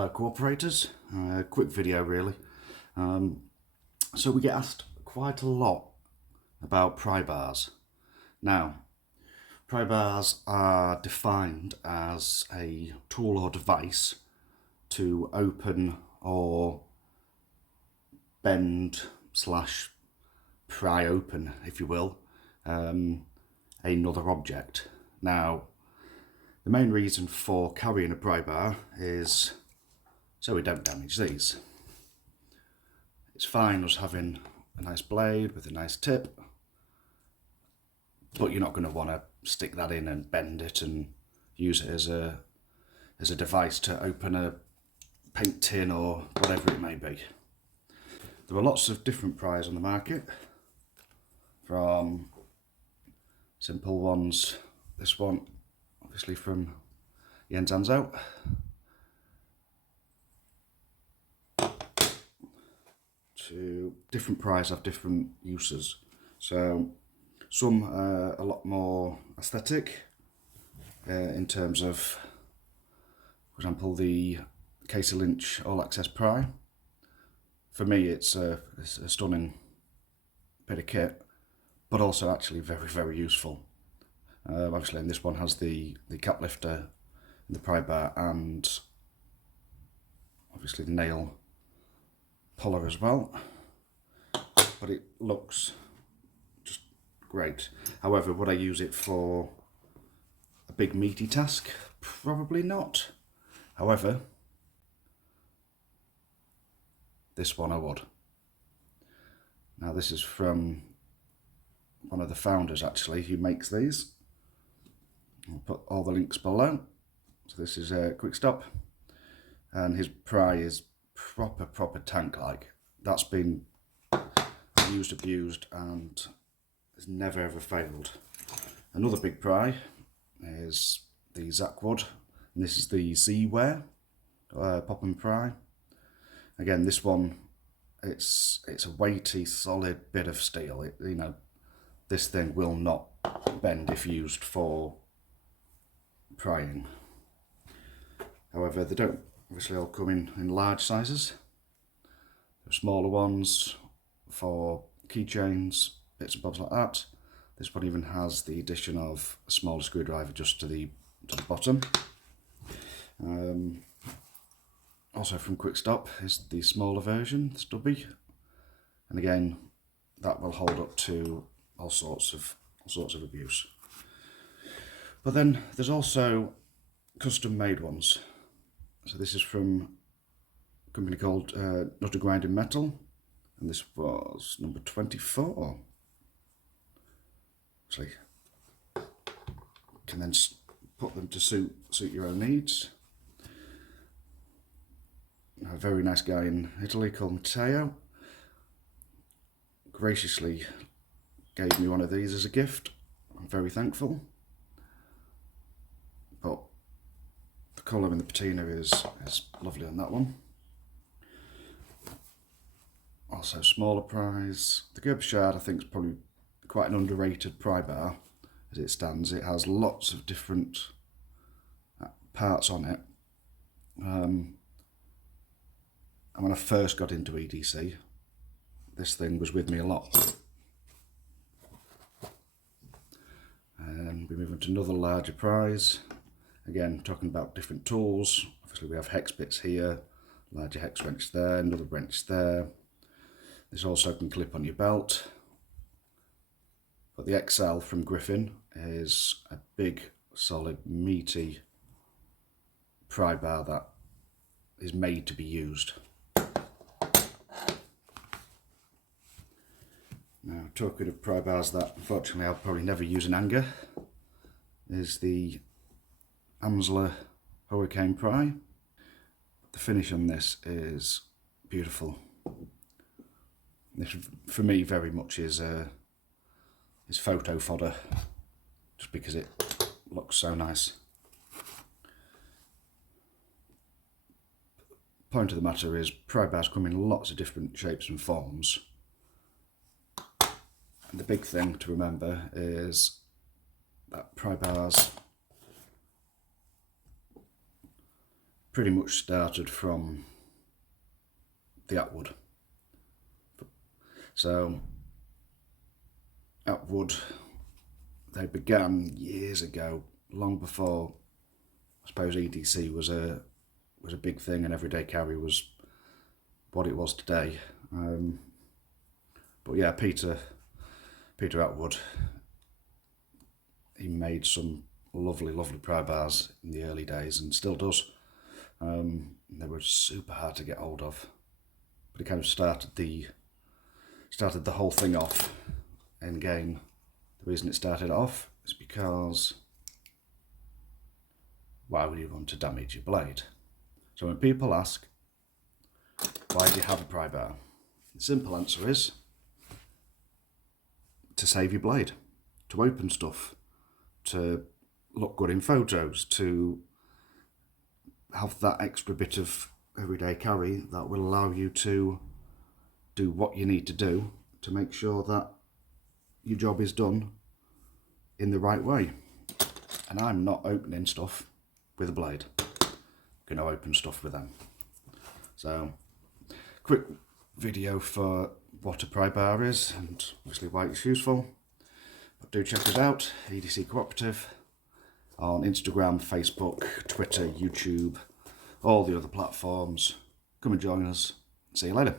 Hello cooperators, quick video really. So we get asked quite a lot about pry bars. Now, pry bars are defined as a tool or device to open or bend slash pry open, if you will, another object. Now, the main reason for carrying a pry bar is so we don't damage these. It's fine us having a nice blade with a nice tip, but you're not going to want to stick that in and bend it and use it as a device to open a paint tin or whatever it may be. There are lots of different pries on the market, from simple ones, this one obviously from the ends out, to different pries have different uses. So some are a lot more aesthetic in terms of, for example, the Casey Lynch all access pry. For me it's a stunning bit of kit, but also actually very, very useful. Obviously, and this one has the cap lifter in the pry bar and obviously the nail puller as well, but it looks just great. However, would I use it for a big meaty task? Probably not. However, this one I would. Now this is from one of the founders actually who makes these. I'll put all the links below. So this is a Quick Stop, and his pry is proper tank like. That's been used, abused, and has never ever failed. Another big pry is the Zackwood, and this is the Z-Wear pop and pry. Again, this one, it's a weighty, solid bit of steel. This thing will not bend if used for prying. However, they don't obviously all come in large sizes. There are smaller ones for keychains, bits and bobs like that. This one even has the addition of a smaller screwdriver just to the bottom. Also from Quick Stop is the smaller version, the stubby, and again that will hold up to all sorts of abuse. But then there's also custom made ones. So this is from a company called Nutter Grinding Metal, and this was number 24. So you can then put them to suit your own needs. A very nice guy in Italy called Matteo graciously gave me one of these as a gift. I'm very thankful. But the colour in the patina is lovely on that one. Also smaller pries. The Gerbershard I think is probably quite an underrated pry bar as it stands. It has lots of different parts on it. And when I first got into EDC, this thing was with me a lot. And we move on to another larger prize. Again, talking about different tools. Obviously we have hex bits here, larger hex wrench there, another wrench there. This also can clip on your belt. But the XL from Griffin is a big, solid, meaty pry bar that is made to be used. Now, talking of pry bars that unfortunately I'll probably never use in anger is the Amsler Hurricane Pry. The finish on this is beautiful. This, for me, very much is photo fodder, just because it looks so nice. Point of the matter is, pry bars come in lots of different shapes and forms. And the big thing to remember is that pry bars pretty much started from the Atwood. So Atwood, they began years ago, long before I suppose EDC was a big thing and everyday carry was what it was today. But yeah, Peter Atwood, he made some lovely pry bars in the early days and still does. They were super hard to get hold of, but he kind of started the whole thing off. And again, the reason it started off is because why would you want to damage your blade? So when people ask, why do you have a pry bar? The simple answer is to save your blade, to open stuff, to look good in photos, to have that extra bit of everyday carry that will allow you to do what you need to do to make sure that your job is done in the right way. And I'm not opening stuff with a blade. I'm going to open stuff with them. So, quick video for what a pry bar is and obviously why it's useful. But do check us out, EDC Cooperative, on Instagram, Facebook, Twitter, YouTube, all the other platforms. Come and join us. See you later.